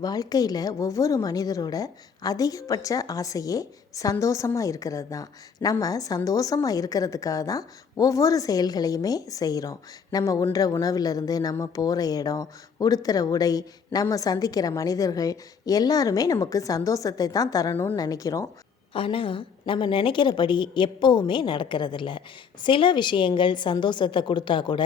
வாழ்க்கையில் ஒவ்வொரு மனிதரோட அதிகபட்ச ஆசையே சந்தோஷமாக இருக்கிறது தான் நம்ம சந்தோஷமாக இருக்கிறதுக்காக தான் ஒவ்வொரு செயல்களையுமே செய்கிறோம் நம்ம உண்ற உணவிலிருந்து நம்ம போகிற இடம் உடுத்துகிற உடை நம்ம சந்திக்கிற மனிதர்கள் எல்லாருமே நமக்கு சந்தோஷத்தை தான் தரணும்னு நினைக்கிறோம். ஆனால் நம்ம நினைக்கிறபடி எப்போவுமே நடக்கிறதில்ல. சில விஷயங்கள் சந்தோஷத்தை கொடுத்தா கூட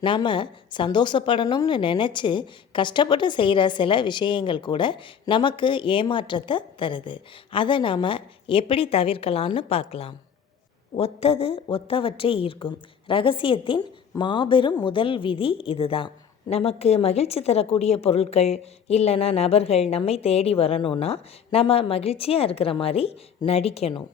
நாம் சந்தோஷப்படணும்னு நினச்சி கஷ்டப்பட்டு செய்கிற சில விஷயங்கள் கூட நமக்கு ஏமாற்றத்தை தருது. அதை நாம் எப்படி தவிர்க்கலான்னு பார்க்கலாம். ஒத்தது ஒத்தவற்றை ஈர்க்கும் ரகசியத்தின் மாபெரும் முதல் விதி இதுதான். நமக்கு மகிழ்ச்சி தரக்கூடிய பொருட்கள் இல்லைன்னா நபர்கள் நம்மை தேடி வரணும்னா நம்ம மகிழ்ச்சியாக இருக்கிற மாதிரி நடிக்கணும்.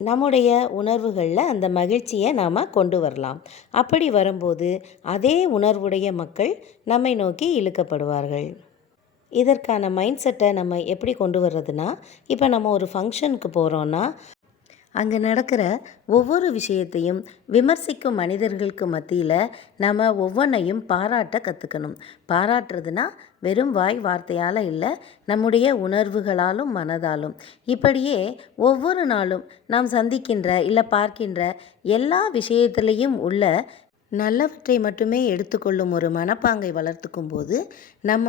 நம்முடைய உணர்வுகளில் அந்த மகிழ்ச்சியை நாம் கொண்டு வரலாம். அப்படி வரும்போது அதே உணர்வுடைய மக்கள் நம்மை நோக்கி இழுக்கப்படுவார்கள். இதற்கான மைண்ட் செட்டை நம்ம எப்படி கொண்டு வர்றதுனா இப்போ நம்ம ஒரு ஃபங்க்ஷனுக்கு போகிறோன்னா அங்கே நடக்கிற ஒவ்வொரு விஷயத்தையும் விமர்சிக்கும் மனிதர்களுக்கு மத்தியில் நம்ம ஒவ்வொன்றையும் பாராட்ட கற்றுக்கணும் பாராட்டுறதுனா வெறும் வாய் வார்த்தையால் இல்லை நம்முடைய உணர்வுகளாலும் மனதாலும். இப்படியே ஒவ்வொரு நாளும் நாம் சந்திக்கின்ற இல்லை பார்க்கின்ற எல்லா விஷயத்திலையும் உள்ள நல்லவற்றை மட்டுமே எடுத்துக்கொள்ளும் ஒரு மனப்பாங்கை வளர்த்துக்கும் போது நம்ம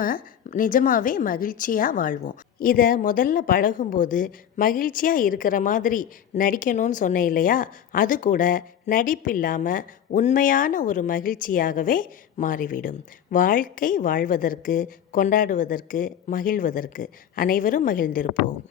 நிஜமாகவே மகிழ்ச்சியாக வாழ்வோம். இதை முதல்ல பழகும்போது மகிழ்ச்சியாக இருக்கிற மாதிரி நடிக்கணும்னு சொன்னேன் இல்லையா? அது கூட நடிப்பில்லாமல் உண்மையான ஒரு மகிழ்ச்சியாகவே மாறிவிடும். வாழ்க்கை வாழ்வதற்கு கொண்டாடுவதற்கு மகிழ்வதற்கு அனைவரும் மகிழ்ந்திருப்போம்.